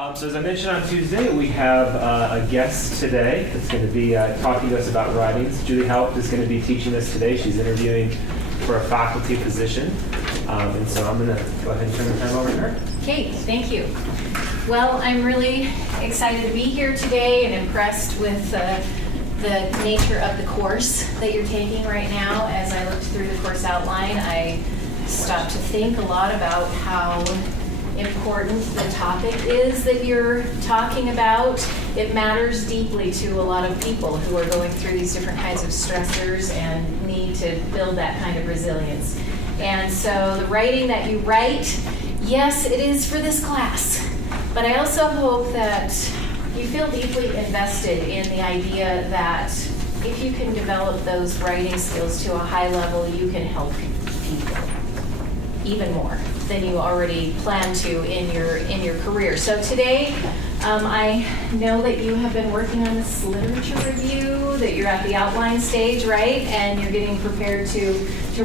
So as I mentioned on Tuesday, we have a guest today that's going to be talking to us about writings. Julie Haupt is going to be teaching us today. She's interviewing for a faculty position. And so I'm going to go ahead and turn the time over to her. Okay, thank you. Well, I'm really excited to be here today and impressed with the nature of the course that you're taking right now. As I looked through the course outline, I stopped to think a lot about how important the topic is that you're talking about. It matters deeply to a lot of people who are going through these different kinds of stressors and need to build that kind of resilience. And so the writing that you write, yes, it is for this class, but I also hope that you feel deeply invested in the idea that if you can develop those writing skills to a high level, you can help people even more than you already plan to in your career. So today, I know that you have been working on this literature review, that you're at the outline stage, right? And you're getting prepared to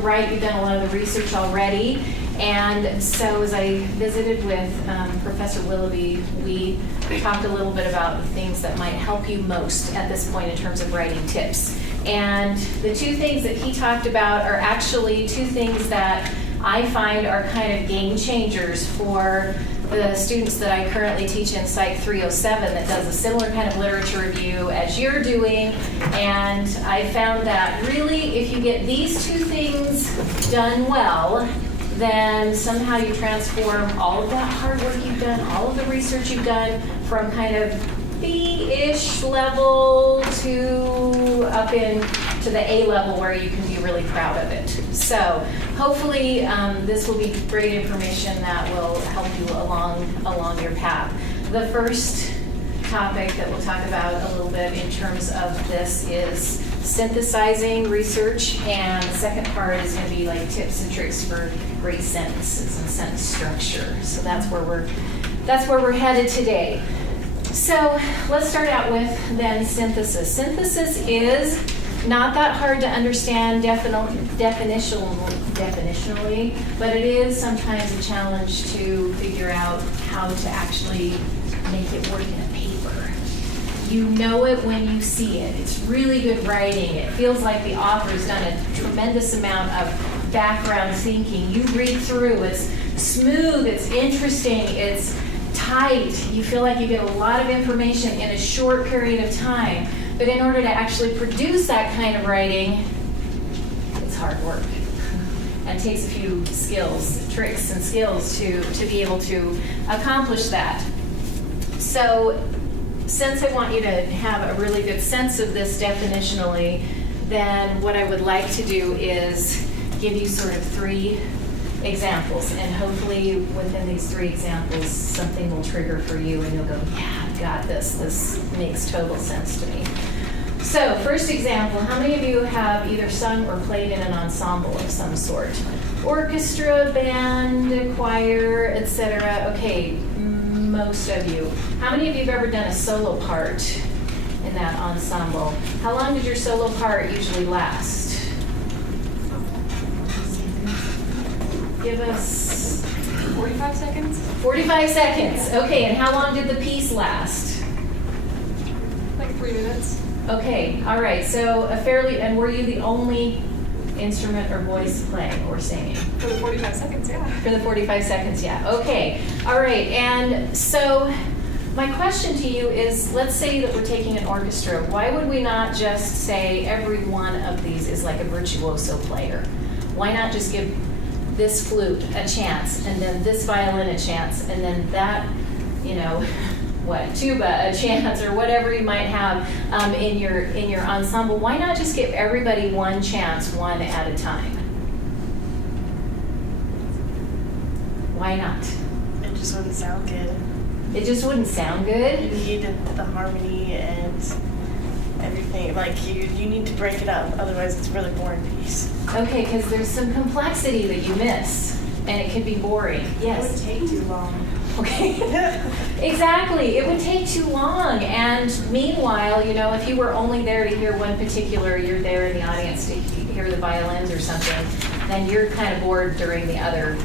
write. You've done a lot of the research already. And so as I visited with Professor Willoughby, we talked a little bit about the things that might help you most at this point in terms of writing tips. And the two things that he talked about are actually two things that I find are kind of game changers for the students that I currently teach in Psych 307 that does a similar kind of literature review as you're doing. And I found that really if you get these two things done well, then somehow you transform all of that hard work you've done, all of the research you've done from kind of B-ish level to up in to the A level where you can be really proud of it. So hopefully this will be great information that will help you along your path. The first topic that we'll talk about a little bit in terms of this is synthesizing research, and the second part is going to be like tips and tricks for great sentences and sentence structure. So that's where we're headed today. So let's start out with then synthesis. Synthesis is not that hard to understand definitionally, but it is sometimes a challenge to figure out how to actually make it work in a paper. You know it when you see it. It's really good writing. It feels like the author's done a tremendous amount of background thinking. You read through, it's smooth, it's interesting, it's tight. You feel like you get a lot of information in a short period of time. But in order to actually produce that kind of writing, it's hard work. And it takes a few skills, tricks and skills to be able to accomplish that. So since I want you to have a really good sense of this definitionally, then what I would like to do is give you sort of three examples, and hopefully within these three examples something will trigger for you and you'll go, yeah, I've got this makes total sense to me. So first example, how many of you have either sung or played in an ensemble of some sort? Orchestra, band, choir, etc. Okay, most of you. How many of you have ever done a solo part in that ensemble? How long does your solo part usually last? Give us 45 seconds? 45 seconds. Okay, and how long did the piece last? Like 3 minutes. Okay, all right. So and were you the only instrument or voice playing or singing? For the 45 seconds, yeah. For the 45 seconds, yeah. Okay, all right. And so my question to you is, let's say that we're taking an orchestra. Why would we not just say every one of these is like a virtuoso player? Why not just give this flute a chance, and then this violin a chance, and then that, tuba a chance, or whatever you might have in your ensemble? Why not just give everybody one chance, one at a time? Why not? It just wouldn't sound good. It just wouldn't sound good? You need the harmony and everything. Like, you need to break it up, otherwise it's a really boring piece. Okay, because there's some complexity that you miss, and it could be boring. Yes? It would take too long. Okay, exactly. It would take too long. And meanwhile, if you were only there to hear one particular, you're there in the audience to hear the violins or something, then you're kind of bored during the other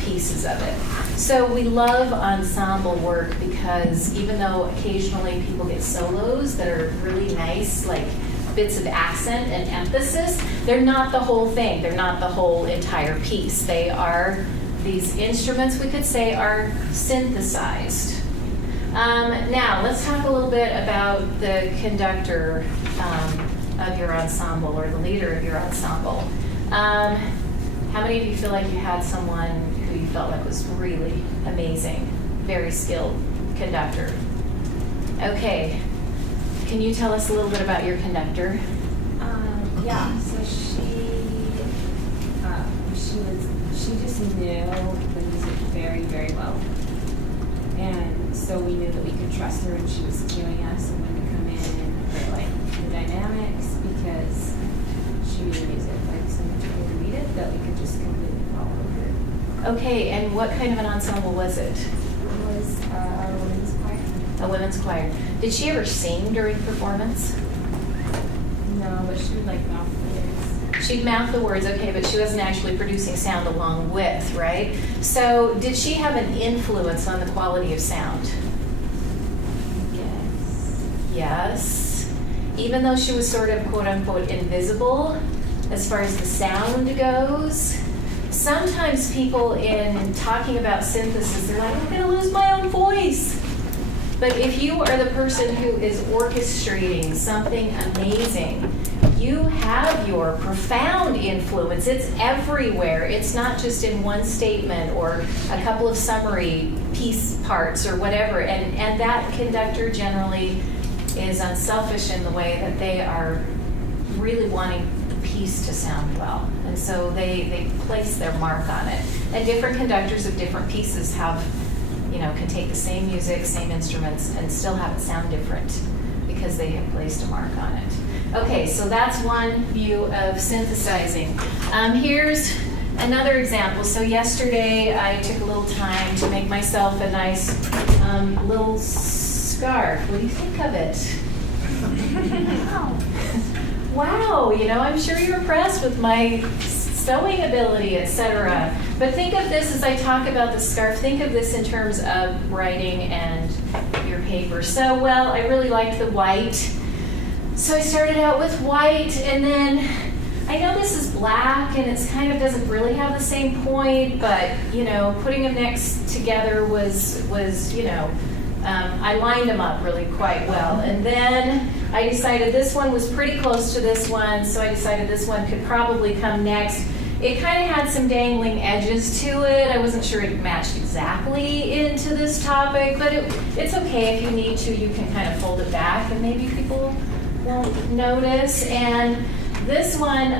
pieces of it. So we love ensemble work because even though occasionally people get solos that are really nice, like bits of accent and emphasis, they're not the whole thing. They're not the whole entire piece. They are, these instruments we could say are synthesized. Now, let's talk a little bit about the conductor of your ensemble, or the leader of your ensemble. How many of you feel like you had someone who you felt like was really amazing, very skilled conductor? Okay, can you tell us a little bit about your conductor? Yeah, so she just knew the music very, very well. And so we knew that we could trust her when she was cueing us and when to come in for like the dynamics, because she knew the music like so much better to read it that we could just completely follow her. Okay, and what kind of an ensemble was it? It was our women's choir. A women's choir. Did she ever sing during performance? No, but she would like mouth the words. She'd mouth the words, okay, but she wasn't actually producing sound along with, right? So did she have an influence on the quality of sound? Yes. Yes. Even though she was sort of quote unquote invisible as far as the sound goes, sometimes people in talking about synthesis, they're like, I'm going to lose my own voice. But if you are the person who is orchestrating something amazing, you have your profound influence. It's everywhere. It's not just in one statement or a couple of summary piece parts or whatever. And that conductor generally is unselfish in the way that they are really wanting the piece to sound well. And so they place their mark on it. And different conductors of different pieces have, can take the same music, same instruments, and still have it sound different because they have placed a mark on it. Okay, so that's one view of synthesizing. Here's another example. So yesterday I took a little time to make myself a nice little scarf. What do you think of it? Wow, I'm sure you're impressed with my sewing ability, etc. But think of this as I talk about the scarf, think of this in terms of writing and your paper. So, well, I really liked the white. So I started out with white, and then I know this is black and it's kind of doesn't really have the same point, but putting them next together was I lined them up really quite well. And then I decided this one was pretty close to this one, so I decided this one could probably come next. It kind of had some dangling edges to it. I wasn't sure it matched exactly into this topic, but it's okay if you need to. You can kind of fold it back and maybe people won't notice. And this one,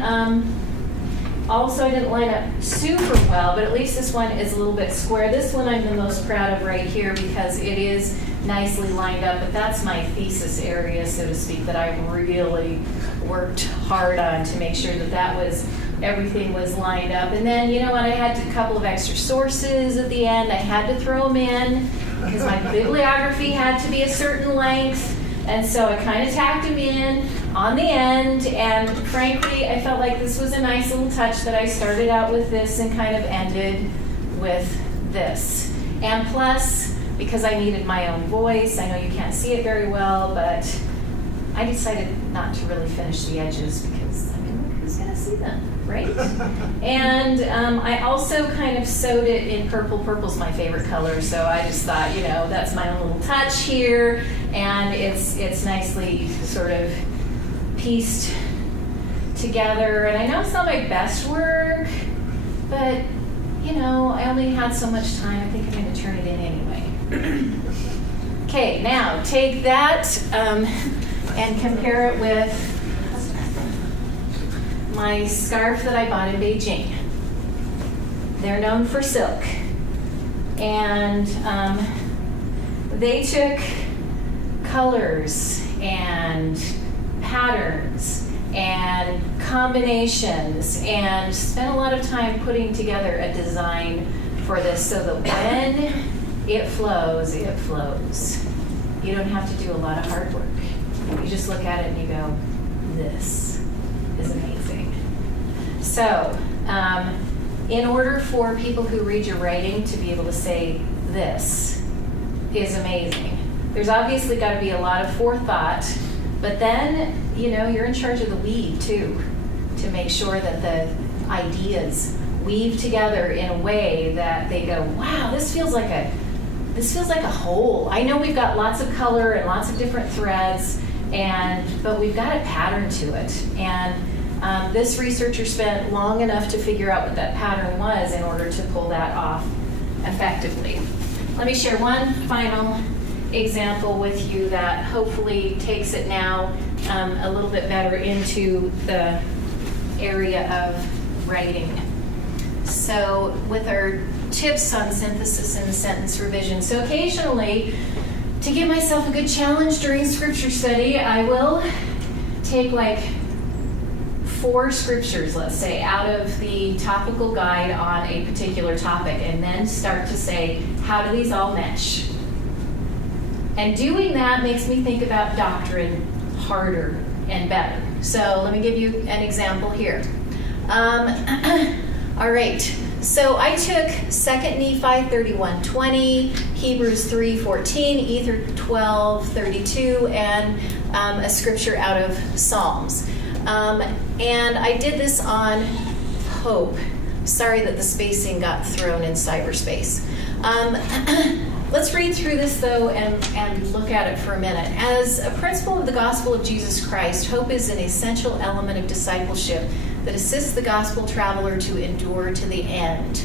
also I didn't line up super well, but at least this one is a little bit square. This one I'm the most proud of right here because it is nicely lined up, but that's my thesis area, so to speak, that I really worked hard on to make sure that everything was lined up. And then, I had a couple of extra sources at the end. I had to throw them in because my bibliography had to be a certain length. And so I kind of tacked them in on the end, and frankly, I felt like this was a nice little touch that I started out with this and kind of ended with this. And plus, because I needed my own voice, I know you can't see it very well, but I decided not to really finish the edges because, who's going to see them, right? And I also kind of sewed it in purple. Purple's my favorite color, so I just thought, that's my own little touch here, and it's nicely sort of pieced together. And I know it's not my best work, but I only had so much time. I think I'm going to turn it in anyway. Okay, now take that and compare it with my scarf that I bought in Beijing. They're known for silk, and they took colors and patterns and combinations and spent a lot of time putting together a design for this so that when it flows, it flows. You don't have to do a lot of hard work. You just look at it and you go, this is amazing. So in order for people who read your writing to be able to say this is amazing. There's obviously got to be a lot of forethought, but then, you're in charge of the weave too, to make sure that the ideas weave together in a way that they go, wow, this feels like a whole. I know we've got lots of color and lots of different threads, but we've got a pattern to it. And this researcher spent long enough to figure out what that pattern was in order to pull that off effectively. Let me share one final example with you that hopefully takes it now a little bit better into the area of writing. So with our tips on synthesis and sentence revision. So occasionally, to give myself a good challenge during scripture study, I will take like 4 scriptures, let's say, out of the topical guide on a particular topic, and then start to say, how do these all mesh? And doing that makes me think about doctrine harder and better. So let me give you an example here. All right, so I took 2 Nephi 31:20, Hebrews 3:14, Ether 12:32, and a scripture out of Psalms. And I did this on hope. Sorry that the spacing got thrown in cyberspace. Let's read through this, though, and look at it for a minute. As a principle of the gospel of Jesus Christ, hope is an essential element of discipleship that assists the gospel traveler to endure to the end.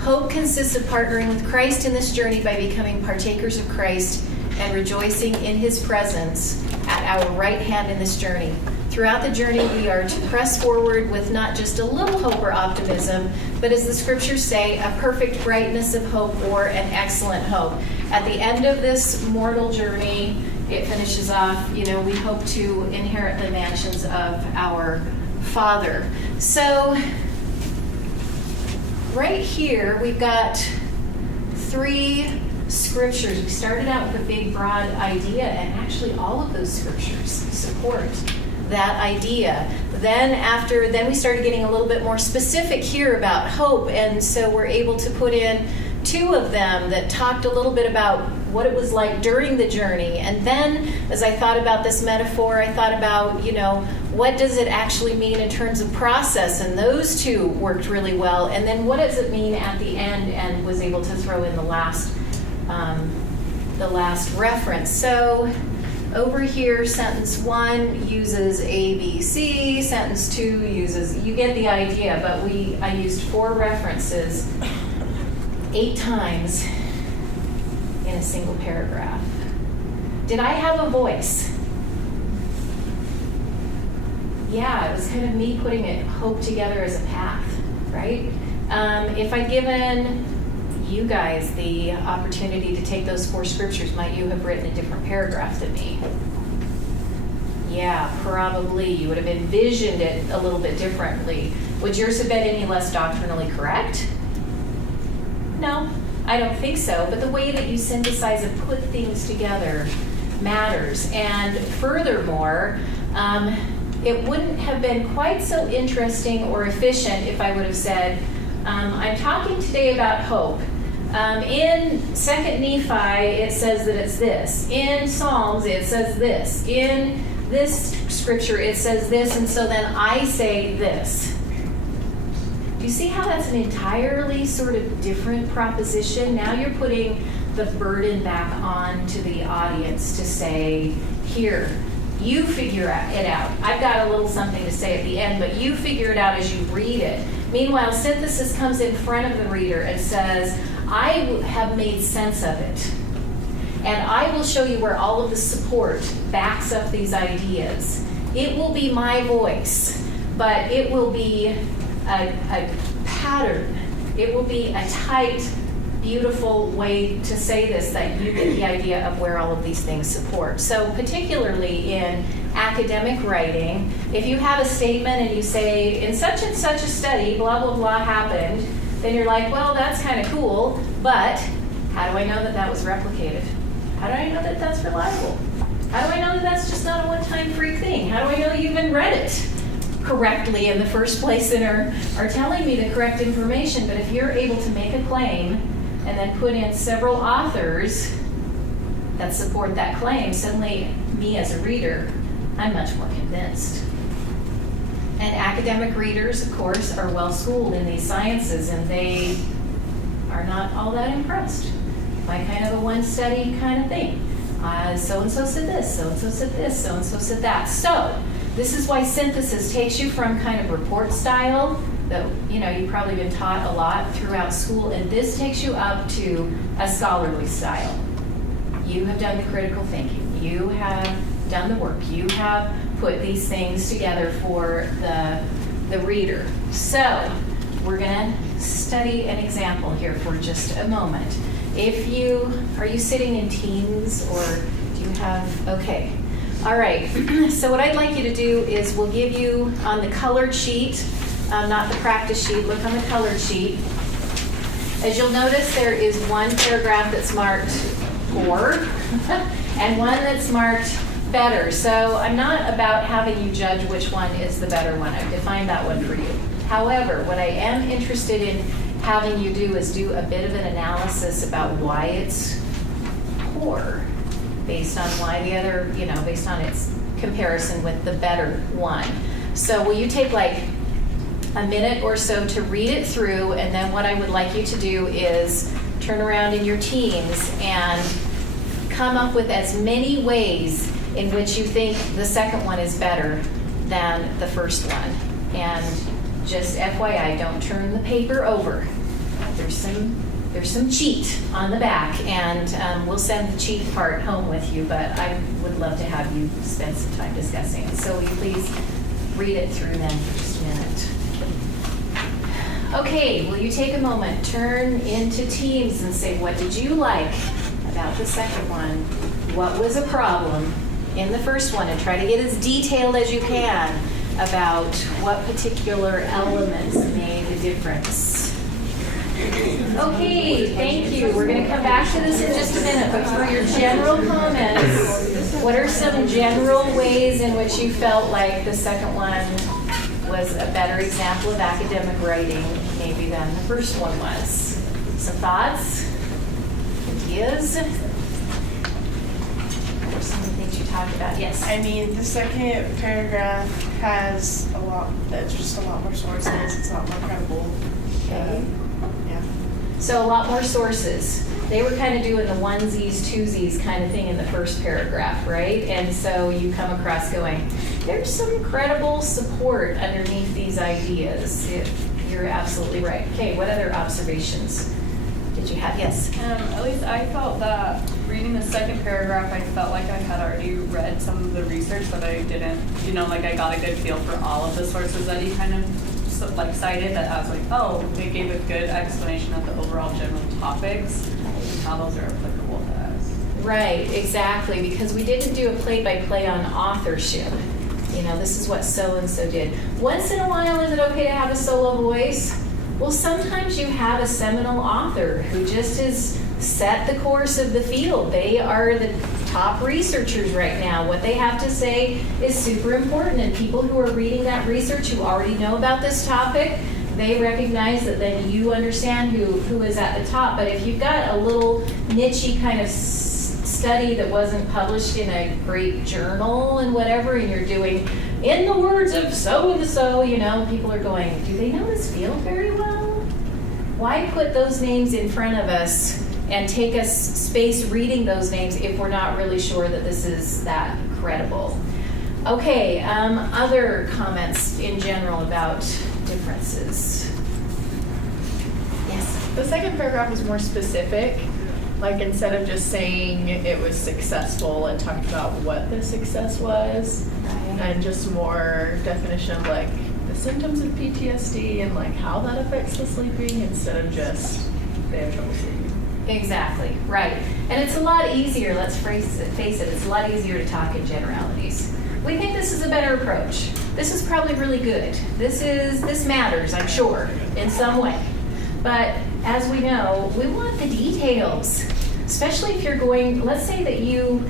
Hope consists of partnering with Christ in this journey by becoming partakers of Christ and rejoicing in his presence at our right hand in this journey. Throughout the journey, we are to press forward with not just a little hope or optimism, but as the scriptures say, a perfect brightness of hope or an excellent hope. At the end of this mortal journey, it finishes off, we hope to inherit the mansions of our Father. So, right here, we've got 3 scriptures. We started out with a big, broad idea, and actually all of those scriptures support that idea. Then we started getting a little bit more specific here about hope, and so we're able to put in 2 of them that talked a little bit about what it was like during the journey. And then as I thought about this metaphor, I thought about, what does it actually mean in terms of process? And those 2 worked really well. And then what does it mean at the end, and was able to throw in the last reference. So over here, sentence 1 uses ABC, sentence 2 uses, you get the idea, but I used 4 references 8 times in a single paragraph. Did I have a voice? Yeah, it was kind of me putting hope together as a path, right? If I'd given you guys the opportunity to take those 4 scriptures, might you have written a different paragraph than me? Yeah, probably. You would have envisioned it a little bit differently. Would yours have been any less doctrinally correct? No, I don't think so. But the way that you synthesize and put things together matters. And furthermore, it wouldn't have been quite so interesting or efficient if I would have said, I'm talking today about hope. In 2 Nephi, it says that it's this. In Psalms, it says this. In this scripture, it says this, and so then I say this. Do you see how that's an entirely sort of different proposition? Now you're putting the burden back on to the audience to say, here, you figure it out. I've got a little something to say at the end, but you figure it out as you read it. Meanwhile, synthesis comes in front of the reader and says, I have made sense of it. And I will show you where all of the support backs up these ideas. It will be my voice, but it will be a pattern. It will be a tight, beautiful way to say this that you get the idea of where all of these things support. So particularly in academic writing, if you have a statement and you say, in such and such a study, blah, blah, blah happened, then you're like, well, that's kind of cool, but how do I know that that was replicated? How do I know that that's reliable? How do I know that that's just not a one-time free thing? How do I know you even read it? correctly in the first place and are telling me the correct information. But if you're able to make a claim and then put in several authors that support that claim, suddenly me as a reader, I'm much more convinced. And academic readers, of course, are well schooled in these sciences, and they are not all that impressed by kind of a one study kind of thing. So-and-so said this, so-and-so said this, so-and-so said that. So this is why synthesis takes you from kind of report style that, you know, you've probably been taught a lot throughout school, and this takes you up to a scholarly style. You have done the critical thinking. You have done the work. You have put these things together for the reader. So we're going to study an example here for just a moment. Are you sitting in teams, or do you have, okay. All right, so what I'd like you to do is we'll give you on the colored sheet, not the practice sheet, look on the colored sheet. As you'll notice, there is one paragraph that's marked poor and one that's marked better. So I'm not about having you judge which one is the better one. I've defined that one for you. However, what I am interested in having you do is do a bit of an analysis about why it's poor, based on why the other, based on its comparison with the better one. So will you take like a minute or so to read it through, and then what I would like you to do is turn around in your teams and come up with as many ways in which you think the second one is better than the first one. And just FYI, don't turn the paper over. There's some cheat on the back, and we'll send the cheat part home with you, but I would love to have you spend some time discussing it. So will you please read it through then for just a minute. Okay, will you take a moment, turn into teams and say, what did you like about the second one? What was a problem in the first one? And try to get as detailed as you can about what particular elements made a difference. Okay, thank you. We're going to come back to this in just a minute, but for your general comments, what are some general ways in which you felt like the second one was a better example of academic writing maybe than the first one was? Some thoughts? Ideas? What are some of the things you talked about? Yes? I mean, the second paragraph has just a lot more sources. It's a lot more credible. Okay. Yeah. So a lot more sources. They were kind of doing the onesies, twosies kind of thing in the first paragraph, right? And so you come across going, there's some credible support underneath these ideas. You're absolutely right. Okay, what other observations did you have? Yes? At least I felt that reading the second paragraph, I felt like I had already read some of the research, but I didn't, I got a good feel for all of the sources that he kind of cited, that I was like, oh, they gave a good explanation of the overall general topics and how those are applicable to us. Right, exactly, because we didn't do a play-by-play on authorship. This is what so-and-so did. Once in a while, is it okay to have a solo voice? Well, sometimes you have a seminal author who just has set the course of the field. They are the top researchers right now. What they have to say is super important, and people who are reading that research who already know about this topic, they recognize that then you understand who is at the top. But if you've got a little niche-y kind of study that wasn't published in a great journal and whatever, and you're doing, in the words of so-and-so, people are going, do they know this field very well? Why put those names in front of us and take us space reading those names if we're not really sure that this is that credible? Okay, other comments in general about differences? Yes? The second paragraph was more specific. Like, instead of just saying it was successful, and talked about what the success was, and just more definition of like the symptoms of PTSD and like how that affects the sleeping, instead of just they have trouble sleeping. Exactly, right. And it's a lot easier, let's face it, it's a lot easier to talk in generalities. We think this is a better approach. This is probably really good. This matters, I'm sure, in some way. But as we know, we want the details, especially if you're going, let's say that you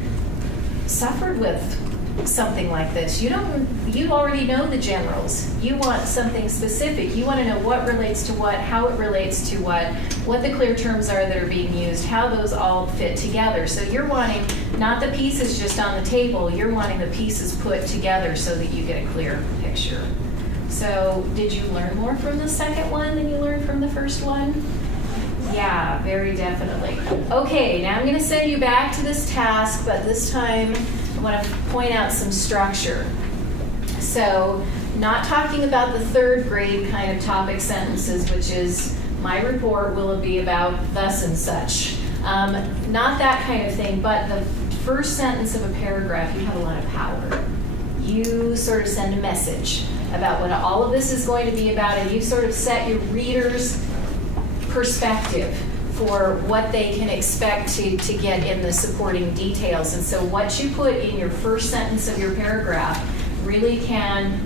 suffered with something like this. You already know the generals. You want something specific. You want to know what relates to what, how it relates to what the clear terms are that are being used, how those all fit together. So you're wanting not the pieces just on the table, you're wanting the pieces put together so that you get a clear picture. So did you learn more from the second one than you learned from the first one? Yeah, very definitely. Okay, now I'm going to send you back to this task, but this time I want to point out some structure. So, not talking about the third grade kind of topic sentences, which is my report will be about thus and such. Not that kind of thing, but the first sentence of a paragraph, you have a lot of power. You sort of send a message about what all of this is going to be about, and you sort of set your readers' perspective for what they can expect to get in the supporting details. And so what you put in your first sentence of your paragraph really can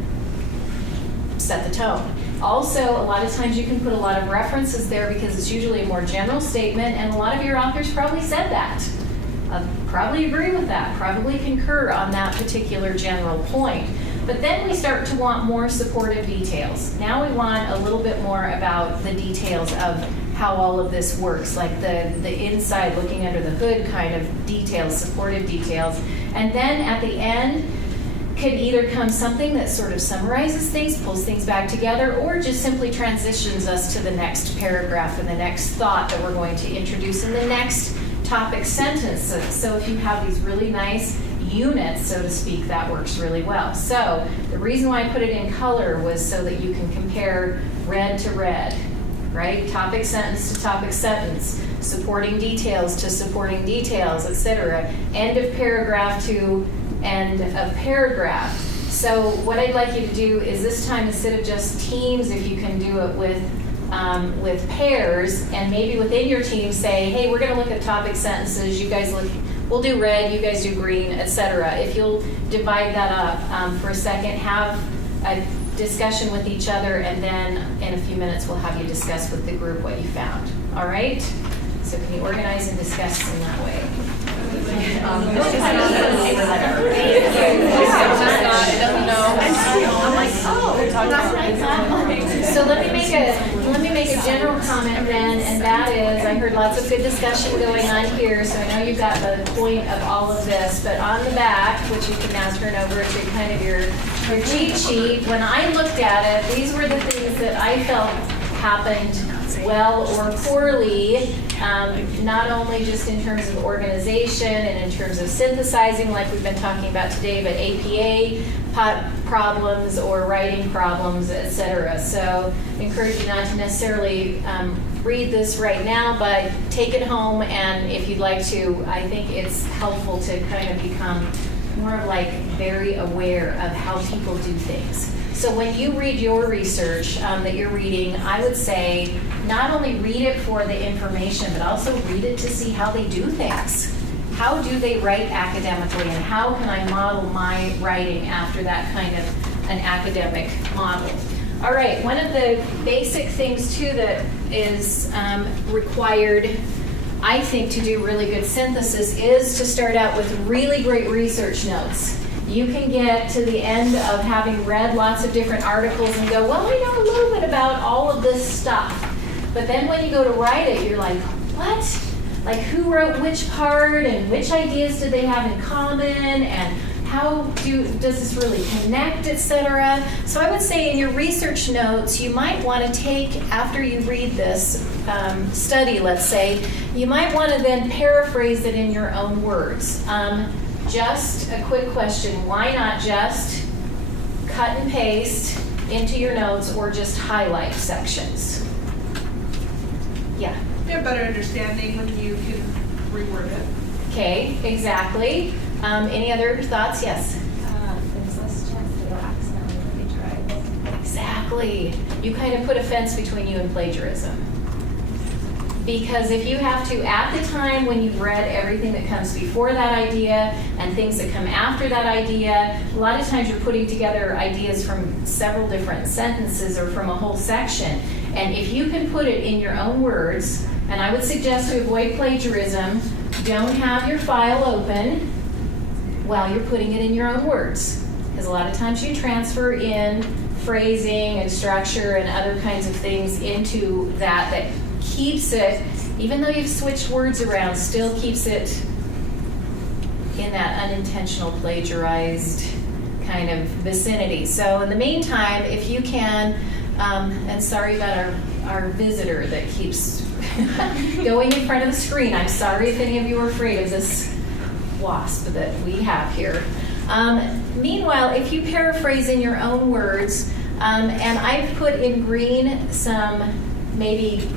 set the tone. Also, a lot of times you can put a lot of references there because it's usually a more general statement, and a lot of your authors probably said that. Probably agree with that, probably concur on that particular general point. But then we start to want more supportive details. Now we want a little bit more about the details of how all of this works, like the inside, looking under the hood kind of details, supportive details. And then at the end, could either come something that sort of summarizes things, pulls things back together, or just simply transitions us to the next paragraph and the next thought that we're going to introduce in the next topic sentence. So if you have these really nice units, so to speak, that works really well. So the reason why I put it in color was so that you can compare red to red, right? Topic sentence to topic sentence, supporting details to supporting details, etc. End of paragraph to end of paragraph. So what I'd like you to do is this time, instead of just teams, if you can do it with pairs, and maybe within your team say, hey, we're going to look at topic sentences, you guys look, we'll do red, you guys do green, etc. If you'll divide that up for a second, have a discussion with each other, and then in a few minutes we'll have you discuss with the group what you found. All right? So can you organize and discuss in that way? So let me make a general comment then, and that is, I heard lots of good discussion going on here, so I know you've got the point of all of this, but on the back, which you can now turn over to kind of your cheat sheet, when I looked at it, these were the things that I felt happened well or poorly, not only just in terms of organization and in terms of synthesizing like we've been talking about today, but APA problems or writing problems, etc. So I encourage you not to necessarily read this right now, but take it home, and if you'd like to, I think it's helpful to kind of become more of like very aware of how people do things. So when you read your research that you're reading, I would say not only read it for the information, but also read it to see how they do things. How do they write academically, and how can I model my writing after that kind of an academic model? All right, one of the basic things too that is required, I think, to do really good synthesis is to start out with really great research notes. You can get to the end of having read lots of different articles and go, well, I know a little bit about all of this stuff. But then when you go to write it, you're like, what? Like, who wrote which part, and which ideas did they have in common, and how does this really connect, etc. So I would say in your research notes, you might want to take, after you read this study, let's say, you might want to then paraphrase it in your own words. Just a quick question, why not just cut and paste into your notes or just highlight sections? Yeah. You have better understanding when you can reword it. Okay, exactly. Any other thoughts? Yes? There's less chance that you'll accidentally plagiarize. Exactly. You kind of put a fence between you and plagiarism. Because if you have to, at the time when you've read everything that comes before that idea and things that come after that idea, a lot of times you're putting together ideas from several different sentences or from a whole section. And if you can put it in your own words, and I would suggest to avoid plagiarism, don't have your file open. while you're putting it in your own words. Because a lot of times you transfer in phrasing and structure and other kinds of things into that keeps it, even though you've switched words around, still keeps it in that unintentional plagiarized kind of vicinity. So in the meantime, if you can, and sorry about our visitor that keeps going in front of the screen. I'm sorry if any of you are afraid of this wasp that we have here. Meanwhile, if you paraphrase in your own words, and I've put in green some maybe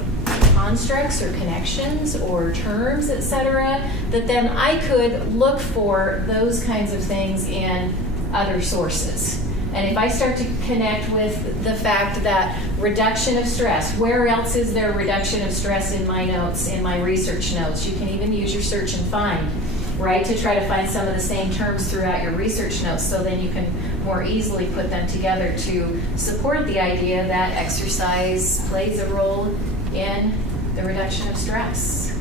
constructs or connections or terms, etc., that then I could look for those kinds of things in other sources. And if I start to connect with the fact that reduction of stress, where else is there reduction of stress in my notes, in my research notes? You can even use your search and find, right, to try to find some of the same terms throughout your research notes, so then you can more easily put them together to support the idea that exercise plays a role in the reduction of stress.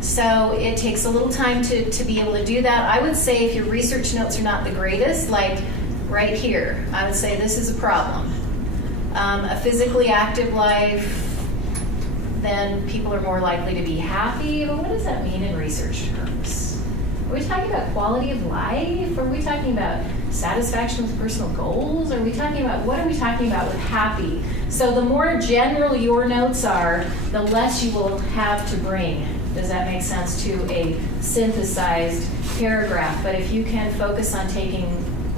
So it takes a little time to be able to do that. I would say if your research notes are not the greatest, like right here, I would say this is a problem. A physically active life, then people are more likely to be happy. But what does that mean in research terms? Are we talking about quality of life? Are we talking about satisfaction with personal goals? Are we talking about, what are we talking about with happy? So the more general your notes are, the less you will have to bring. Does that make sense? To a synthesized paragraph. But if you can focus on taking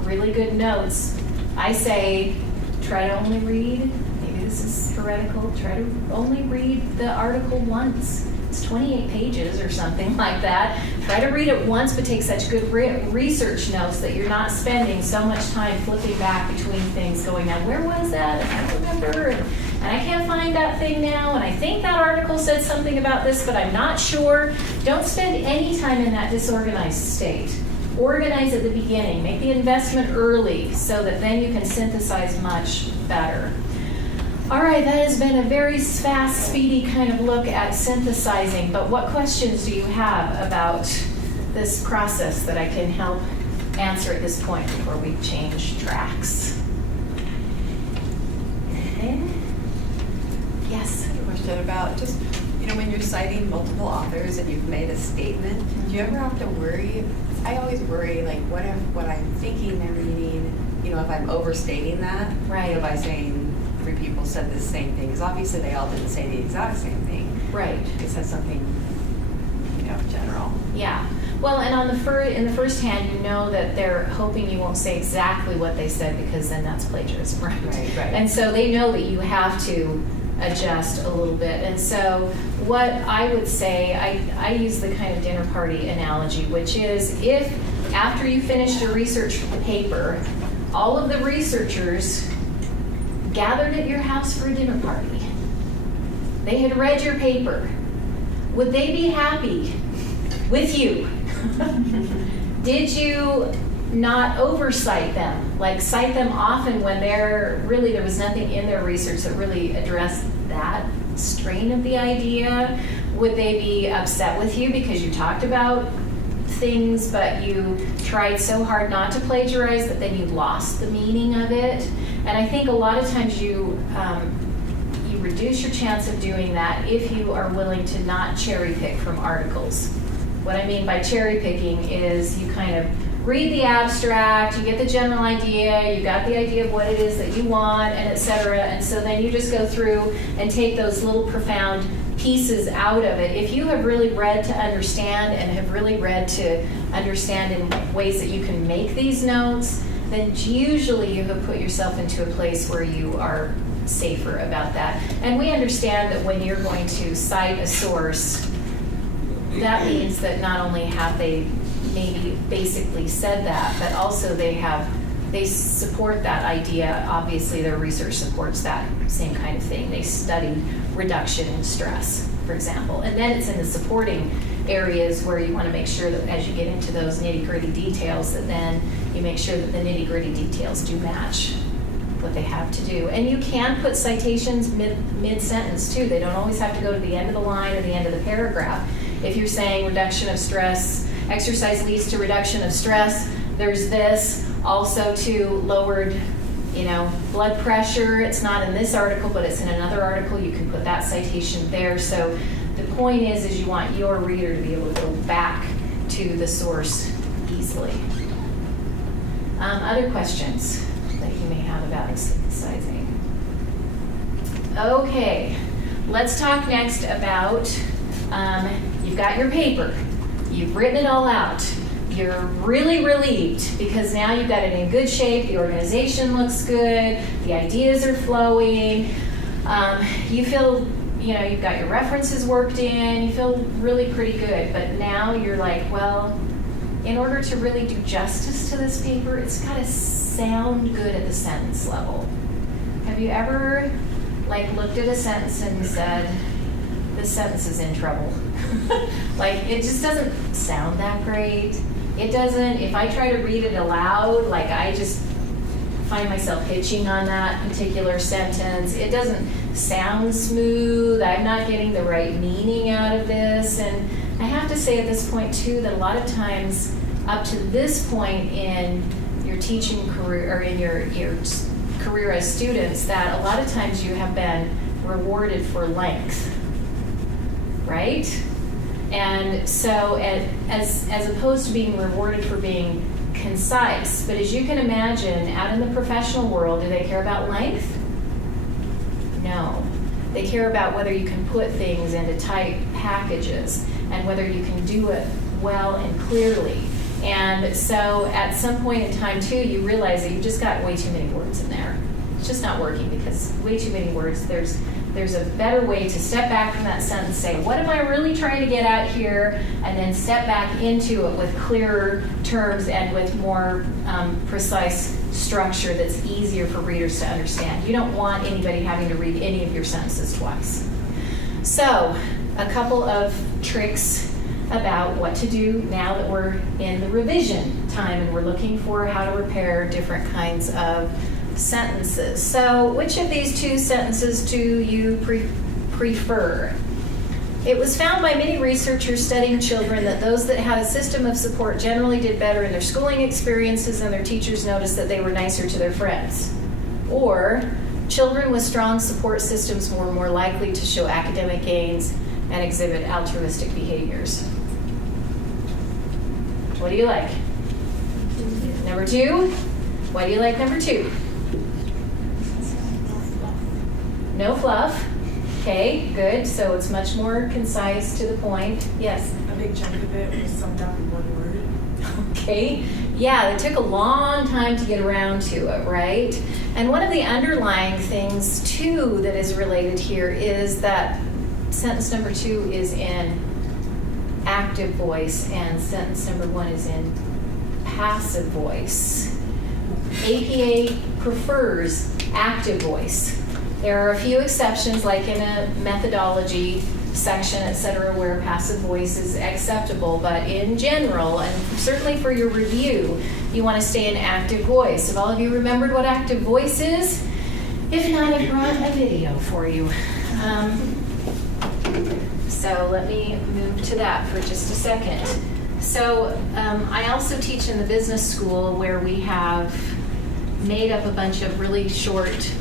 really good notes, I say try to only read, maybe this is heretical, try to only read the article once. It's 28 pages or something like that. Try to read it once, but take such good research notes that you're not spending so much time flipping back between things, going, now where was that? And I don't remember, and I can't find that thing now, and I think that article said something about this, but I'm not sure. Don't spend any time in that disorganized state. Organize at the beginning. Make the investment early so that then you can synthesize much better. All right, that has been a very fast, speedy kind of look at synthesizing, but what questions do you have about this process that I can help answer at this point before we change tracks? Anything? Yes? I have a question about just, when you're citing multiple authors and you've made a statement, do you ever have to worry? I always worry, like, what if what I'm thinking they're meaning, if I'm overstating that? Right. By saying 3 people said the same thing, because obviously they all didn't say the exact same thing. Right. It says something, general. Yeah. Well, and in the first hand, you know that they're hoping you won't say exactly what they said, because then that's plagiarism, right? Right. And so they know that you have to adjust a little bit. And so what I would say, I use the kind of dinner party analogy, which is if after you finished your research paper, all of the researchers gathered at your house for a dinner party, they had read your paper, would they be happy with you? Did you not oversight them? Like cite them often when there was nothing in their research that really addressed that strain of the idea? Would they be upset with you because you talked about things but you tried so hard not to plagiarize that then you lost the meaning of it? And I think a lot of times you reduce your chance of doing that if you are willing to not cherry pick from articles. What I mean by cherry picking is you kind of read the abstract, you get the general idea, you got the idea of what it is that you want, and et cetera, and so then you just go through and take those little profound pieces out of it. If you have really read to understand and have really read to understand in ways that you can make these notes, then usually you have put yourself into a place where you are safer about that. And we understand that when you're going to cite a source, that means that not only have they maybe basically said that, but also they support that idea. Obviously their research supports that same kind of thing. They studied reduction in stress, for example. And then it's in the supporting areas where you want to make sure that as you get into those nitty-gritty details, that then you make sure that the nitty-gritty details do match what they have to do. And you can put citations mid-sentence too. They don't always have to go to the end of the line or the end of the paragraph. If you're saying reduction of stress exercise leads to reduction of stress. There's this also to lowered, blood pressure. It's not in this article, but it's in another article. You can put that citation there. So the point is you want your reader to be able to go back to the source easily. Other questions that you may have about synthesizing? Okay, let's talk next about, you've got your paper, you've written it all out, you're really relieved because now you've got it in good shape, the organization looks good, the ideas are flowing, you feel, you've got your references worked in, you feel really pretty good, but now you're like, well, in order to really do justice to this paper, it's got to sound good at the sentence level. Have you ever looked at a sentence and said, this sentence is in trouble? It just doesn't sound that great. It doesn't, if I try to read it aloud, I just find myself hitching on that particular sentence. It doesn't sound smooth. I'm not getting the right meaning out of this. And I have to say at this point too that a lot of times up to this point in your teaching career or in your career as students, that a lot of times you have been rewarded for length, right? And so as opposed to being rewarded for being concise, but as you can imagine, out in the professional world, do they care about length? No. They care about whether you can put things into tight packages and whether you can do it well and clearly. And so at some point in time too, you realize that you've just got way too many words in there. It's just not working because way too many words. There's a better way to step back from that sentence, say, what am I really trying to get at here? And then step back into it with clearer terms and with more precise structure that's easier for readers to understand. You don't want anybody having to read any of your sentences twice. So, a couple of tricks about what to do now that we're in the revision time and we're looking for how to repair different kinds of sentences. So, which of these two sentences do you prefer? It was found by many researchers studying children that those that had a system of support generally did better in their schooling experiences and their teachers noticed that they were nicer to their friends. Or, children with strong support systems were more likely to show academic gains and exhibit altruistic behaviors. What do you like? Number two? Why do you like number two? No fluff. Okay, good. So it's much more concise, to the point. Yes? A big chunk of it was summed up in one word. Okay. Yeah, it took a long time to get around to it, right? And one of the underlying things, too, that is related here is that sentence number 2 is in active voice and sentence number 1 is in passive voice. APA prefers active voice. There are a few exceptions, like in a methodology section, etc., where passive voice is acceptable, but in general, and certainly for your review, you want to stay in active voice. Have all of you remembered what active voice is? If not, I brought a video for you. So let me move to that for just a second. So I also teach in the business school where we have made up a bunch of really short,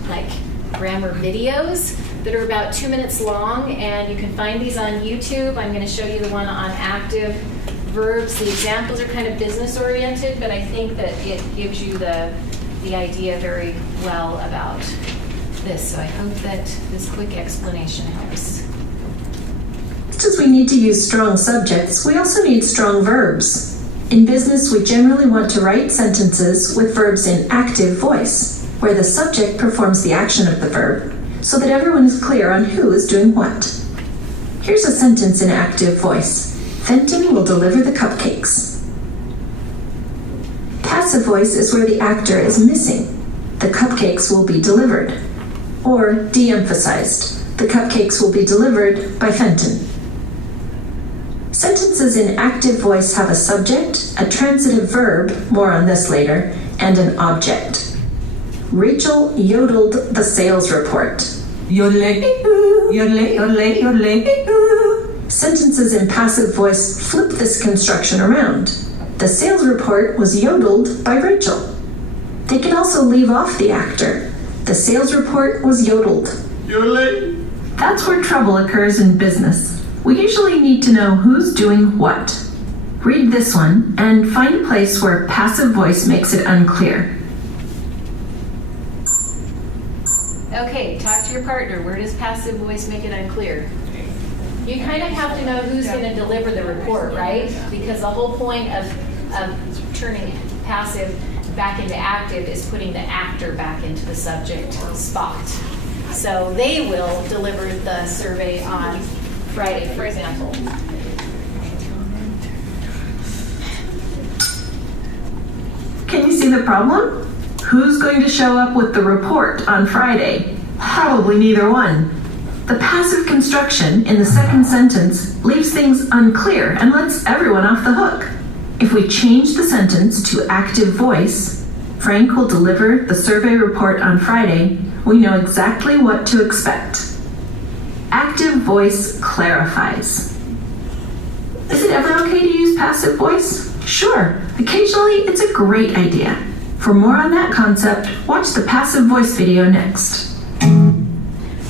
grammar videos that are about 2 minutes long, and you can find these on YouTube. I'm going to show you the one on active verbs. The examples are kind of business oriented, but I think that it gives you the idea very well about this. So I hope that this quick explanation helps. Just as we need to use strong subjects, we also need strong verbs. In business, we generally want to write sentences with verbs in active voice, where the subject performs the action of the verb, so that everyone is clear on who is doing what. Here's a sentence in active voice. Fenton will deliver the cupcakes. Passive voice is where the actor is missing. The cupcakes will be delivered. Or de-emphasized. The cupcakes will be delivered by Fenton. Sentences in active voice have a subject, a transitive verb, more on this later, and an object. Rachel yodeled the sales report. Yodel, yodel, yodel, yodel. Sentences in passive voice flip this construction around. The sales report was yodeled by Rachel. They can also leave off the actor. The sales report was yodeled. Yodeling. That's where trouble occurs in business. We usually need to know who's doing what. Read this one and find a place where passive voice makes it unclear. Okay, talk to your partner. Where does passive voice make it unclear? You kind of have to know who's going to deliver the report, right? Because the whole point of turning passive back into active is putting the actor back into the subject spot. So they will deliver the survey on Friday, for example. Can you see the problem? Who's going to show up with the report on Friday? Probably neither one. The passive construction in the second sentence leaves things unclear and lets everyone off the hook. If we change the sentence to active voice, Frank will deliver the survey report on Friday, we know exactly what to expect. Active voice clarifies. Is it ever okay to use passive voice? Sure. Occasionally, it's a great idea. For more on that concept, watch the passive voice video next.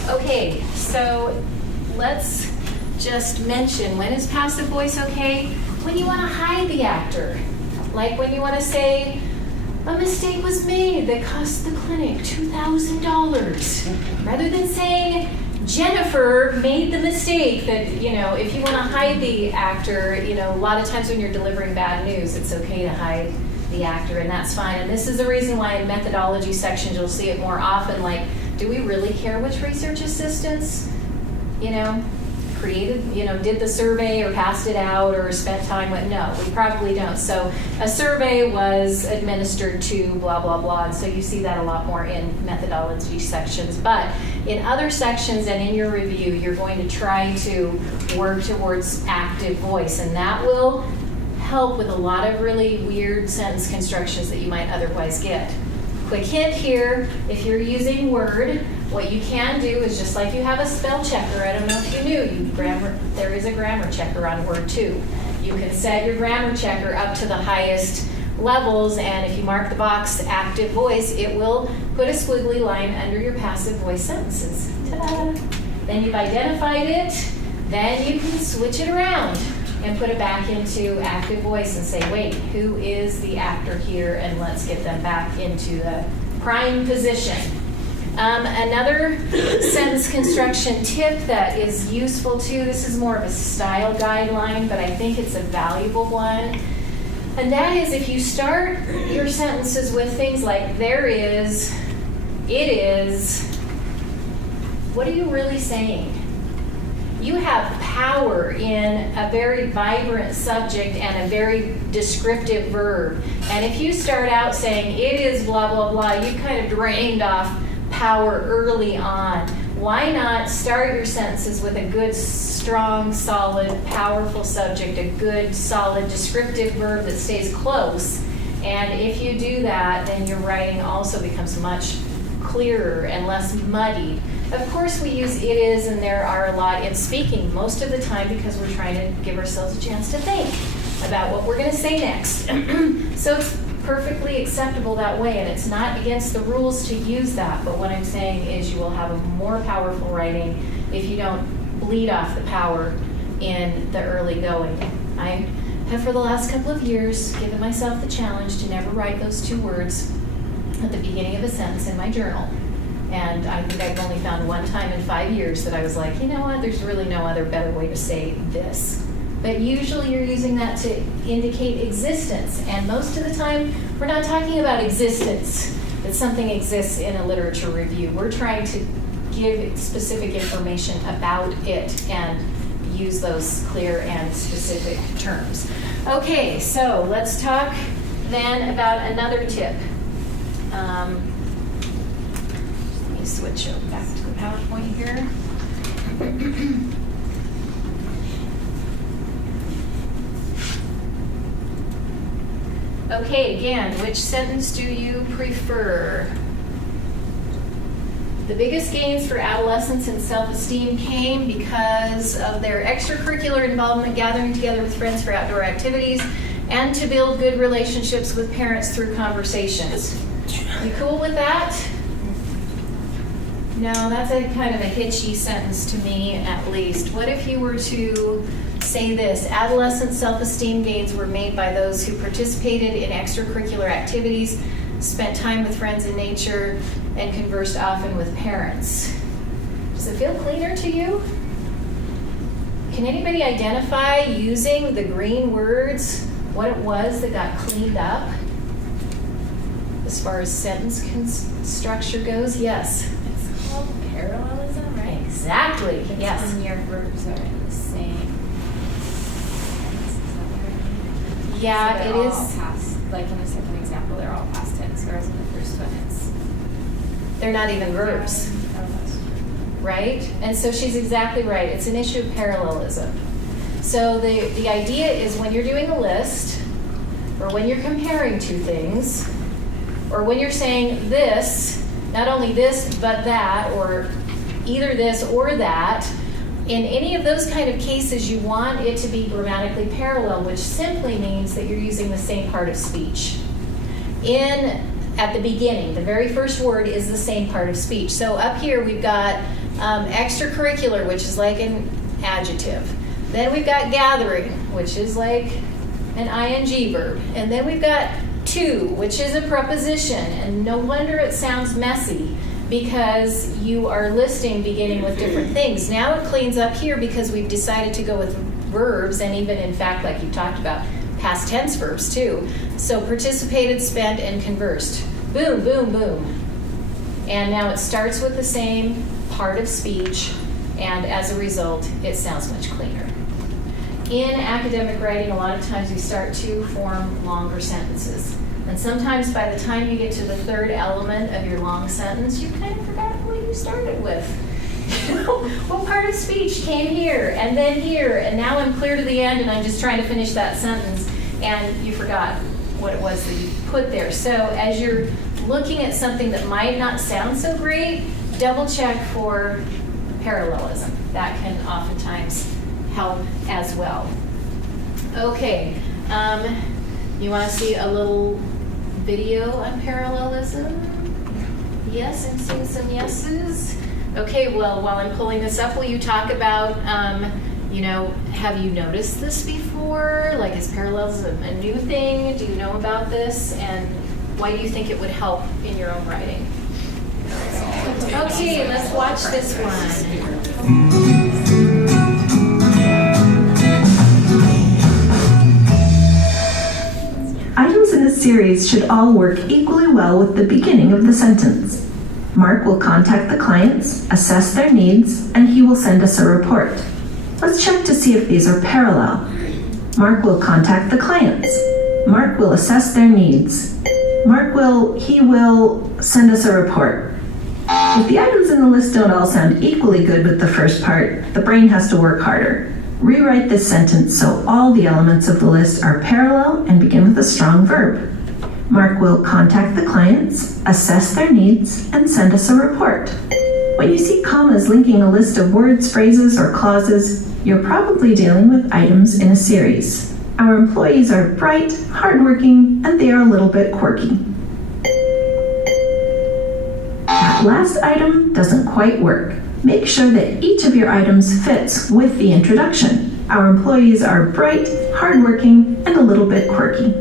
Okay, so let's just mention, when is passive voice okay? When you want to hide the actor. Like when you want to say, a mistake was made that cost the clinic $2,000. Rather than saying, Jennifer made the mistake that, if you want to hide the actor, a lot of times when you're delivering bad news, it's okay to hide the actor, and that's fine. And this is the reason why in methodology sections you'll see it more often, like, do we really care which research assistants, created, did the survey or passed it out or spent time with? No, we probably don't. So a survey was administered to blah, blah, blah. And so you see that a lot more in methodology sections. But in other sections and in your review, you're going to try to work towards active voice. And that will help with a lot of really weird sentence constructions that you might otherwise get. Quick hint here, if you're using Word, what you can do is just like you have a spell checker, I don't know if you knew, there is a grammar checker on Word too. You can set your grammar checker up to the highest levels, and if you mark the box active voice, it will put a squiggly line under your passive voice sentences. Ta-da! Then you've identified it, then you can switch it around and put it back into active voice and say, wait, who is the actor here? And let's get them back into the prime position. Another sentence construction tip that is useful too, this is more of a style guideline, but I think it's a valuable one. And that is, if you start your sentences with things like there is, it is, what are you really saying? You have power in a very vibrant subject and a very descriptive verb. And if you start out saying it is blah, blah, blah, you kind of drained off power early on. Why not start your sentences with a good, strong, solid, powerful subject, a good, solid, descriptive verb that stays close. And if you do that, then your writing also becomes much clearer and less muddied. Of course, we use it is, and there are a lot in speaking most of the time because we're trying to give ourselves a chance to think about what we're going to say next. So it's perfectly acceptable that way, and it's not against the rules to use that. But what I'm saying is you will have a more powerful writing if you don't bleed off the power in the early going. I have, for the last couple of years, given myself the challenge to never write those two words at the beginning of a sentence in my journal. And I think I've only found one time in 5 years that I was like, you know what, there's really no other better way to say this. But usually you're using that to indicate existence. And most of the time, we're not talking about existence, that something exists in a literature review. We're trying to give specific information about it and use those clear and specific terms. Okay, so let's talk then about another tip. Let me switch back to the PowerPoint here. Okay, again, which sentence do you prefer? The biggest gains for adolescents in self-esteem came because of their extracurricular involvement, gathering together with friends for outdoor activities, and to build good relationships with parents through conversations. You cool with that? No, that's a kind of a hitchy sentence to me, at least. What if you were to say this? Adolescent self-esteem gains were made by those who participated in extracurricular activities, spent time with friends in nature, and conversed often with parents. Does it feel cleaner to you? Can anybody identify, using the green words, what it was that got cleaned up as far as sentence structure goes? Yes. It's called parallelism, right? Exactly. It's Yes. when your verbs are in the same tense. Is that right? Yeah, So it they're all is. past, like in the second example, they're all past tense, whereas in the first one it's They're not even verbs, Oh, that's true. right? And so she's exactly right. It's an issue of parallelism. So the idea is when you're doing a list, or when you're comparing two things, or when you're saying this, not only this but that, or either this or that, in any of those kind of cases, you want it to be grammatically parallel, which simply means that you're using the same part of speech. At the beginning, the very first word is the same part of speech. So up here we've got extracurricular, which is like an adjective. Then we've got gathering, which is like an ing verb. And then we've got to, which is a preposition. And no wonder it sounds messy, because you are listing beginning with different things. Now it cleans up here because we've decided to go with verbs, and even in fact, like you talked about, past tense verbs too. So participated, spent, and conversed. Boom, boom, boom. And now it starts with the same part of speech, and as a result, it sounds much cleaner. In academic writing, a lot of times we start to form longer sentences. And sometimes by the time you get to the third element of your long sentence, you kind of forgot what you started with. What part of speech came here, and then here, and now I'm clear to the end, and I'm just trying to finish that sentence, and you forgot what it was that you put there. So as you're looking at something that might not sound so great, double check for parallelism. That can oftentimes help as well. Okay, you want to see a little video on parallelism? Yes, I'm seeing some yeses. Okay, well, while I'm pulling this up, will you talk about, have you noticed this before? Like, is parallelism a new thing? Do you know about this? And why do you think it would help in your own writing? Okay, let's watch this one. Items in a series should all work equally well with the beginning of the sentence. Mark will contact the clients, assess their needs, and he will send us a report. Let's check to see if these are parallel. Mark will contact the clients. Mark will assess their needs. He will send us a report. If the items in the list don't all sound equally good with the first part, the brain has to work harder. Rewrite this sentence so all the elements of the list are parallel and begin with a strong verb. Mark will contact the clients, assess their needs, and send us a report. When you see commas linking a list of words, phrases, or clauses, you're probably dealing with items in a series. Our employees are bright, hardworking, and they are a little bit quirky. That last item doesn't quite work. Make sure that each of your items fits with the introduction. Our employees are bright, hardworking, and a little bit quirky.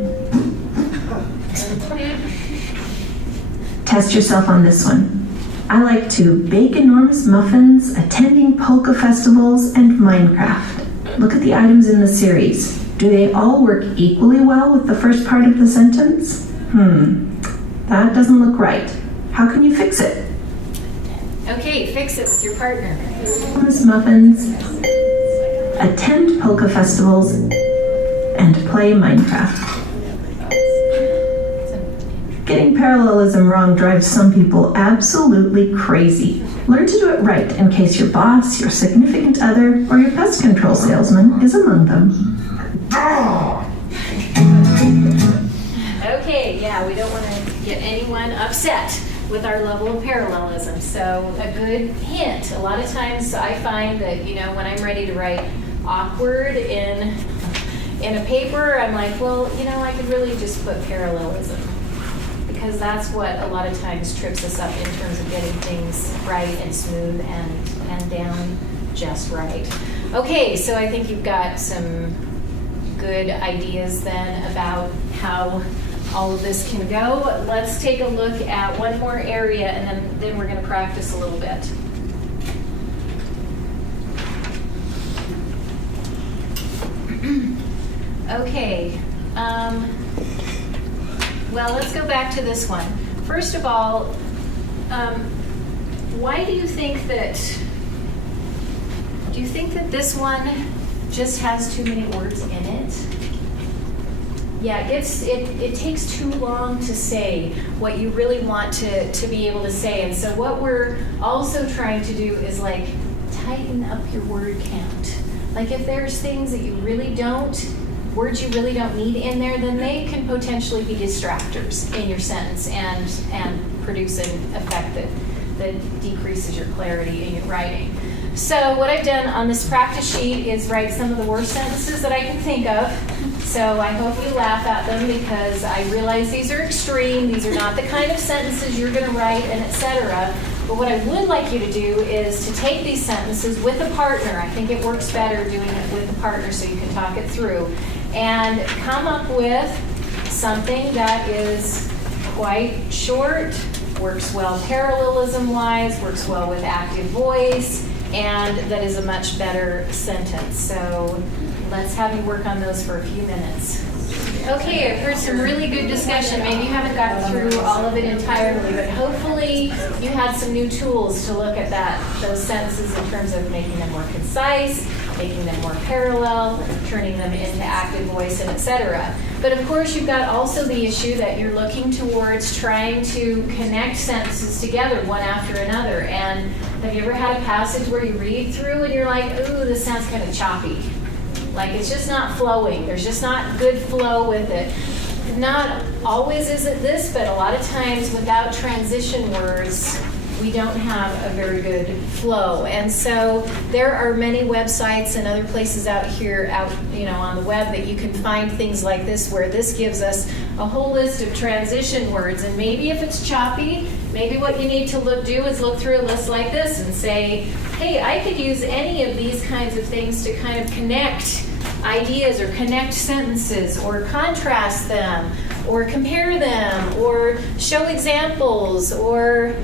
Test yourself on this one. I like to bake enormous muffins, attending polka festivals, and Minecraft. Look at the items in the series. Do they all work equally well with the first part of the sentence? That doesn't look right. How can you fix it? Okay, fix it with your partner. Enormous muffins, attend polka festivals, and play Minecraft. Getting parallelism wrong drives some people absolutely crazy. Learn to do it right in case your boss, your significant other, or your pest control salesman is among them. Okay, yeah, we don't want to get anyone upset. with our level of parallelism. So a good hint. A lot of times I find that, when I'm ready to write awkward in a paper, I'm like, well, I could really just put parallelism, because that's what a lot of times trips us up in terms of getting things right and smooth and down just right. Okay, so I think you've got some good ideas then about how all of this can go. Let's take a look at one more area, and then we're going to practice a little bit. Okay, well, let's go back to this one. First of all, why do you think that this one just has too many words in it? Yeah, it takes too long to say what you really want to be able to say. And so what we're also trying to do is like tighten up your word count. Like if there's things that words you really don't need in there, then they can potentially be distractors in your sentence and produce an effect that decreases your clarity in your writing. So what I've done on this practice sheet is write some of the worst sentences that I can think of. So I hope you laugh at them, because I realize these are extreme. These are not the kind of sentences you're going to write, and etc. But what I would like you to do is to take these sentences with a partner. I think it works better doing it with a partner so you can talk it through. And come up with something that is quite short, works well parallelism-wise, works well with active voice, and that is a much better sentence. So let's have you work on those for a few minutes. Okay, I've heard some really good discussion. Maybe you haven't gotten through all of it entirely, but hopefully you had some new tools to look at those sentences in terms of making them more concise, making them more parallel, turning them into active voice, and etc. But of course, you've got also the issue that you're looking towards trying to connect sentences together one after another. And have you ever had a passage where you read through and you're like, ooh, this sounds kind of choppy? Like it's just not flowing. There's just not good flow with it. Not always is it this, but a lot of times without transition words, we don't have a very good flow. And so there are many websites and other places out on the web that you can find things like this, where this gives us a whole list of transition words. And maybe if it's choppy, maybe what you need to do is look through a list like this and say, hey, I could use any of these kinds of things to kind of connect ideas or connect sentences or contrast them or compare them or show examples or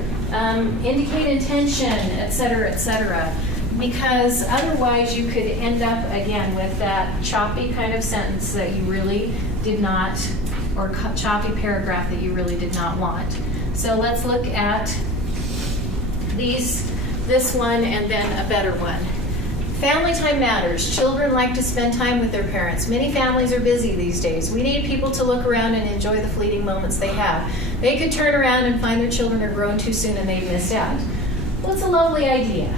indicate intention, etc., because otherwise you could end up again with that choppy kind of sentence that you really did not, or choppy paragraph that you really did not want. So let's look at this one and then a better one. Family time matters. Children like to spend time with their parents. Many families are busy these days. We need people to look around and enjoy the fleeting moments they have. They could turn around and find their children are grown too soon and they've missed out. Well, it's a lovely idea.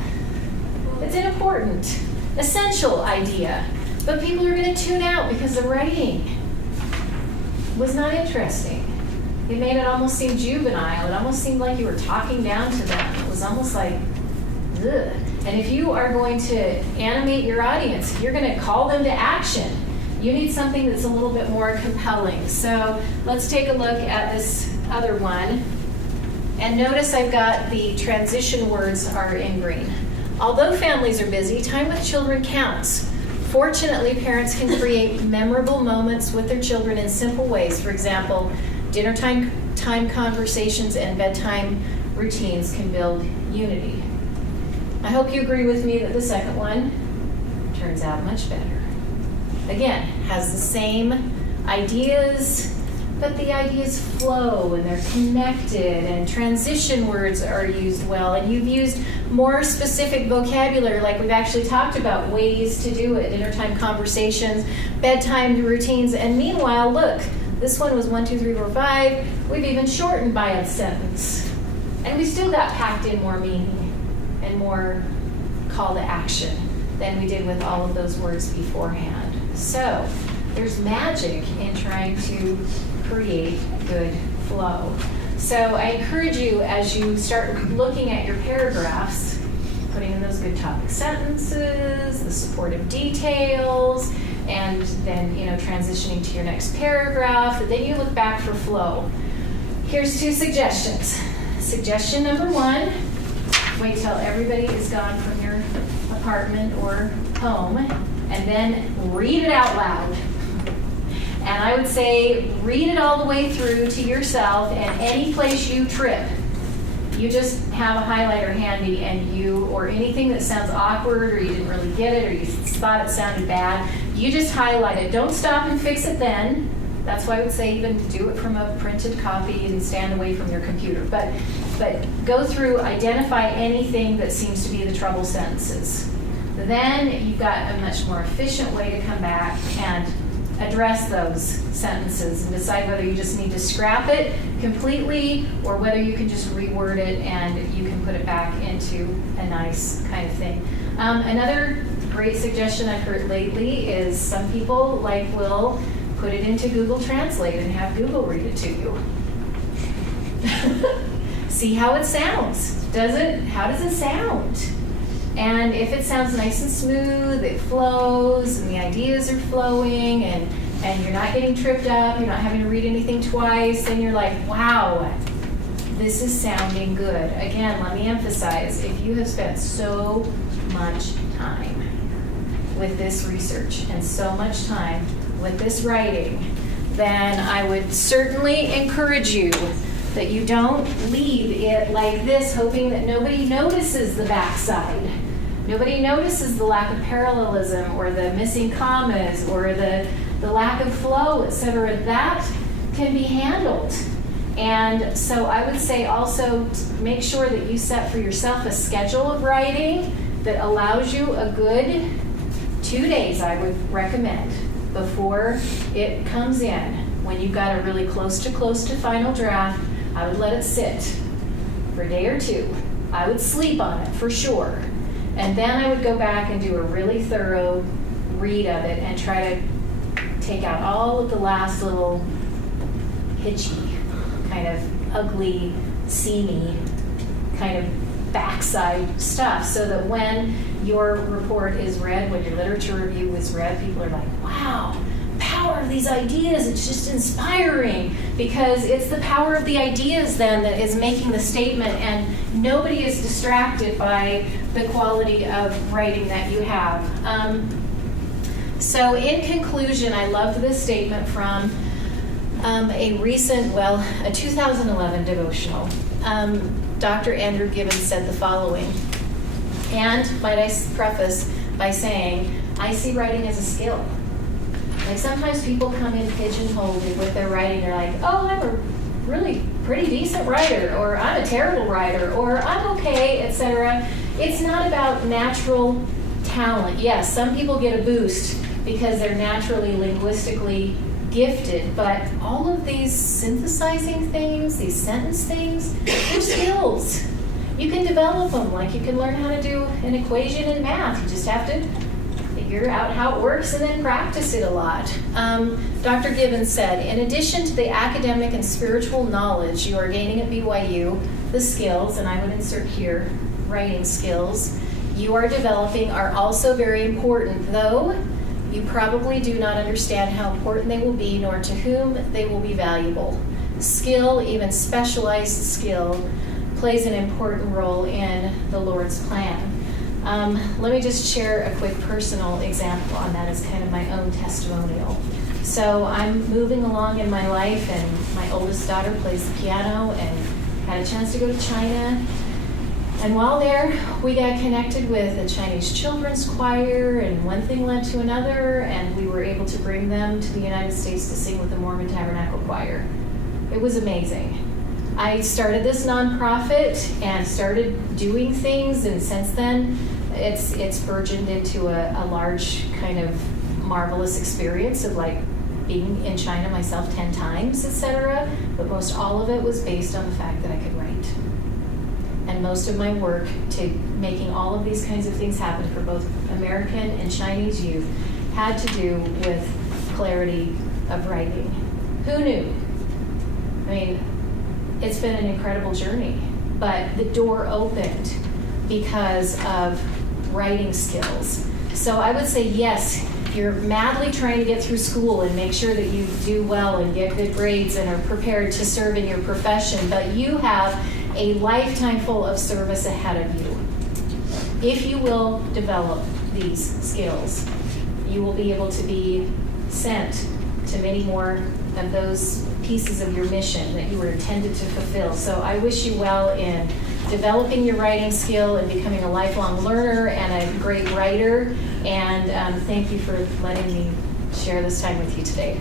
It's an important, essential idea. But people are going to tune out because the writing was not interesting. It made it almost seem juvenile. It almost seemed like you were talking down to them. It was almost like, ugh. And if you are going to animate your audience, if you're going to call them to action, you need something that's a little bit more compelling. So let's take a look at this other one. And notice I've got the transition words are in green. Although families are busy, time with children counts. Fortunately, parents can create memorable moments with their children in simple ways. For example, dinner time conversations and bedtime routines can build unity. I hope you agree with me that the second one turns out much better. Again, has the same ideas, but the ideas flow and they're connected and transition words are used well, and you've used more specific vocabulary, like we've actually talked about ways to do it, dinner time conversations, bedtime routines, and meanwhile, look, this one was 1, 2, 3, 4, 5. We've even shortened by a sentence. And we still got packed in more meaning and more call to action than we did with all of those words beforehand. So there's magic in trying to create good flow. So I encourage you, as you start looking at your paragraphs, putting in those good topic sentences, the supportive details, and then, transitioning to your next paragraph, and then you look back for flow. Here's 2 suggestions. Suggestion number 1, wait till everybody is gone from your apartment or home, and then read it out loud. And I would say read it all the way through to yourself, and any place you trip, you just have a highlighter handy, and or anything that sounds awkward, or you didn't really get it, or you thought it sounded bad, you just highlight it. Don't stop and fix it then. That's why I would say even do it from a printed copy and stand away from your computer. But go through, identify anything that seems to be the trouble sentences. Then you've got a much more efficient way to come back and address those sentences and decide whether you just need to scrap it completely or whether you can just reword it and you can put it back into a nice kind of thing. Another great suggestion I've heard lately is some people will put it into Google Translate and have Google read it to you. See how it sounds. How does it sound? And if it sounds nice and smooth, it flows, and the ideas are flowing, and you're not getting tripped up, you're not having to read anything twice, and you're like, wow, this is sounding good. Again, let me emphasize, if you have spent so much time with this research and so much time with this writing, then I would certainly encourage you that you don't leave it like this, hoping that nobody notices the backside. Nobody notices the lack of parallelism or the missing commas or the lack of flow, etc. That can be handled. And so I would say also make sure that you set for yourself a schedule of writing that allows you a good 2 days, I would recommend, before it comes in. When you've got a really close to final draft, I would let it sit for a day or 2. I would sleep on it for sure. And then I would go back and do a really thorough read of it and try to take out all of the last little hitchy, kind of ugly, seamy, kind of backside stuff, so that when your report is read, when your literature review is read, people are like, wow, power of these ideas, it's just inspiring, because it's the power of the ideas then that is making the statement, and nobody is distracted by the quality of writing that you have. So in conclusion, I loved this statement from a recent, a 2011 devotional. Dr. Andrew Gibbons said the following, and might I preface by saying, I see writing as a skill. Like sometimes people come in pigeonholed with their writing. They're like, oh, I'm a really pretty decent writer, or I'm a terrible writer, or I'm okay, etc. It's not about natural talent. Yes, some people get a boost because they're naturally linguistically gifted, but all of these synthesizing things, these sentence things, they're skills. You can develop them, like you can learn how to do an equation in math. You just have to figure out how it works and then practice it a lot. Dr. Gibbons said, in addition to the academic and spiritual knowledge you are gaining at BYU, the skills, and I would insert here, writing skills, you are developing are also very important, though you probably do not understand how important they will be, nor to whom they will be valuable. Skill, even specialized skill, plays an important role in the Lord's plan. Let me just share a quick personal example on that as kind of my own testimonial. So I'm moving along in my life, and my oldest daughter plays the piano, and had a chance to go to China. And while there, we got connected with a Chinese children's choir, and one thing led to another, and we were able to bring them to the United States to sing with the Mormon Tabernacle Choir. It was amazing. I started this nonprofit and started doing things, and since then, it's burgeoned into a large kind of marvelous experience of like being in China myself 10 times, etc. But most all of it was based on the fact that I could write. And most of my work to making all of these kinds of things happen for both American and Chinese youth had to do with clarity of writing. Who knew? I mean, it's been an incredible journey, but the door opened because of writing skills. So I would say yes, you're madly trying to get through school and make sure that you do well and get good grades and are prepared to serve in your profession, but you have a lifetime full of service ahead of you. If you will develop these skills, you will be able to be sent to many more of those pieces of your mission that you were intended to fulfill. So I wish you well in developing your writing skill and becoming a lifelong learner and a great writer. And thank you for letting me share this time with you today.